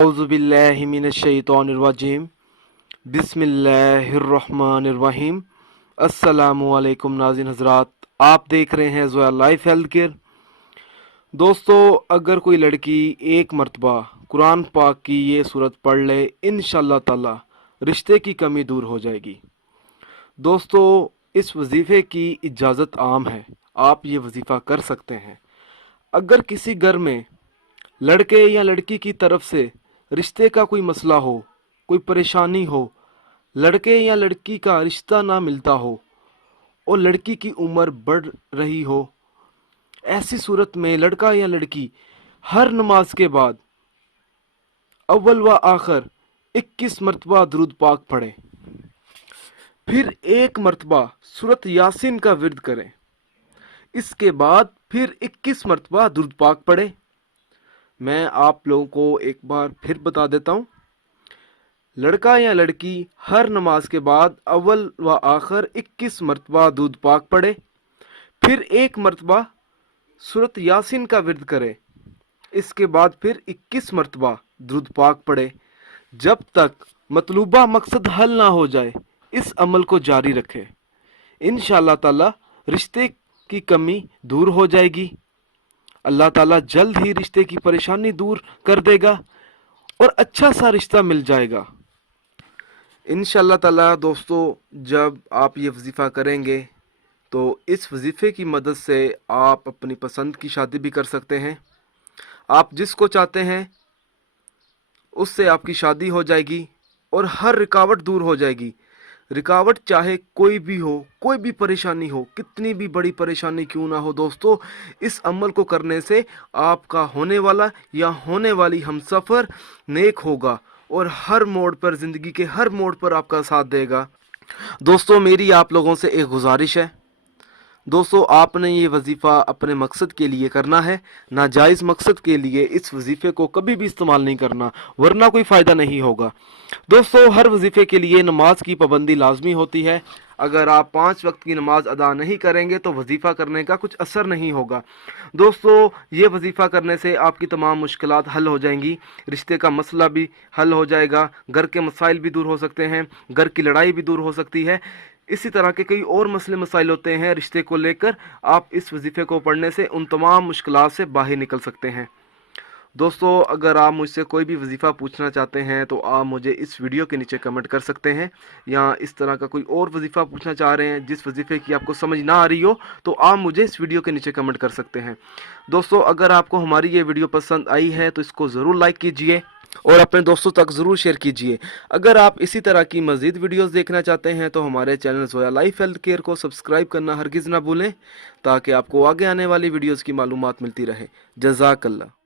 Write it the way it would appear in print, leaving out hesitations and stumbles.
औज़ुबिल्लाहिमिनश्शैतानिर्रजीम बिस्मिल्लाहिर्रहमानिर्रहीम। अस्सलामुअलैकुम नाज़रीन हज़रात, आप देख रहे हैं ज़ोया लाइफ हेल्थ केयर। दोस्तों, अगर कोई लड़की एक मर्तबा कुरान पाक की ये सूरत पढ़ ले, इंशाअल्लाह ताला रिश्ते की कमी दूर हो जाएगी। दोस्तों, इस वजीफ़े की इजाज़त आम है, आप ये वजीफ़ा कर सकते हैं। अगर किसी घर में लड़के या लड़की की तरफ से रिश्ते का कोई मसला हो, कोई परेशानी हो, लड़के या लड़की का रिश्ता ना मिलता हो और लड़की की उम्र बढ़ रही हो, ऐसी सूरत में लड़का या लड़की हर नमाज के बाद अव्वल व आखिर 21 मरतबा दुरूद पाक पढ़े, फिर एक मरतबा सूरत यासीन का विर्द करें, इसके बाद फिर 21 मरतबा दुरूद पाक पढ़े। मैं आप लोगों को एक बार फिर बता देता हूँ। लड़का या लड़की हर नमाज के बाद अव्वल व आखिर 21 मरतबा दुरूद पाक पढ़े, फिर एक मरतबा सूरत यासीन का विर्द करे, इसके बाद फिर 21 मरतबा दुरूद पाक पढ़े। जब तक मतलूबा मकसद हल ना हो जाए, इस अमल को जारी रखे। इंशाअल्लाह ताला रिश्ते की कमी दूर हो जाएगी। अल्लाह ताला जल्द ही रिश्ते की परेशानी दूर कर देगा और अच्छा सा रिश्ता मिल जाएगा इंशाअल्लाह ताला। दोस्तों, जब आप ये वजीफ़ा करेंगे तो इस वजीफ़े की मदद से आप अपनी पसंद की शादी भी कर सकते हैं। आप जिसको चाहते हैं उससे आपकी शादी हो जाएगी और हर रुकावट दूर हो जाएगी। रुकावट चाहे कोई भी हो, कोई भी परेशानी हो, कितनी भी बड़ी परेशानी क्यों ना हो, दोस्तों इस अमल को करने से आपका होने वाला या होने वाली हमसफ़र नेक होगा और हर मोड़ पर, ज़िंदगी के हर मोड़ पर आपका साथ देगा। दोस्तों, मेरी आप लोगों से एक गुजारिश है। दोस्तों, आपने ये वजीफ़ा अपने मकसद के लिए करना है, नाजायज़ मकसद के लिए इस वजीफ़े को कभी भी इस्तेमाल नहीं करना, वरना कोई फ़ायदा नहीं होगा। दोस्तों, हर वजीफ़े के लिए नमाज की पाबंदी लाजमी होती है। अगर आप 5 वक्त की नमाज अदा नहीं करेंगे तो वजीफ़ा करने का कुछ असर नहीं होगा। दोस्तों, ये वजीफ़ा करने से आपकी तमाम मुश्किलात हल हो जाएंगी, रिश्ते का मसला भी हल हो जाएगा, घर के मसाइल भी दूर हो सकते हैं, घर की लड़ाई भी दूर हो सकती है। इसी तरह के कई और मसले मसाइल होते हैं रिश्ते को लेकर। आप इस वजीफ़े को पढ़ने से उन तमाम मुश्किलात से बाहर निकल सकते हैं। दोस्तों, अगर आप मुझसे कोई भी वजीफ़ा पूछना चाहते हैं तो आप मुझे इस वीडियो के नीचे कमेंट कर सकते हैं, या इस तरह का कोई और वजीफ़ा पूछना चाह रहे हैं जिस वजीफ़े की आपको समझ ना आ रही हो तो आप मुझे इस वीडियो के नीचे कमेंट कर सकते हैं। दोस्तों, अगर आपको हमारी ये वीडियो पसंद आई है तो इसको ज़रूर लाइक कीजिए और अपने दोस्तों तक ज़रूर शेयर कीजिए। अगर आप इसी तरह की मज़ीद वीडियोस देखना चाहते हैं तो हमारे channel Zoya life health care को सब्सक्राइब करना हरगिज़ ना भूलें, ताकि आपको आगे आने वाली वीडियोस की मालूमात मिलती रहे। जज़ाकल्लाह।